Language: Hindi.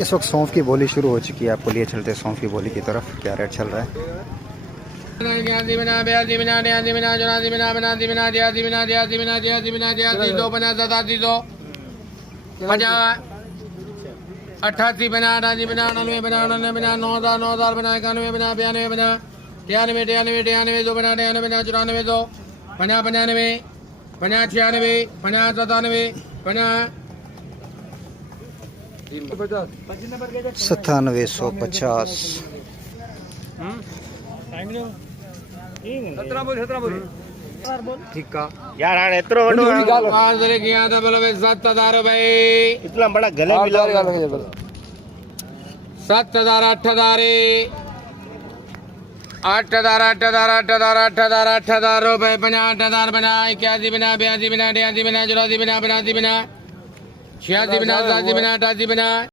इस वक्त सौंफ की बोली शुरू हो चुकी है। आपको लिए चलते हैं सौंफ की बोली की तरफ, क्या रेट चल रहा है। अट्ठासी बना, 88 बना, 99 बना, 99 बना, 9000 9000 बना, 91 बना, 92 बना, 93 93 93 2 बना, 93 बना, 94 2 बना, 95 बना, 96 बना, 97 बना, 9750। यार हाँ इतना वडो पाँच तरह की आता बोलो भाई 7000 भाई, इतना बड़ा गले मिला 7000 8000 8000 रुपए, 50,000 बना, 81 बना, 82 बना, 83 बना, 84 बना, 85 बना, 86 बना, 87 बना, 88 बना।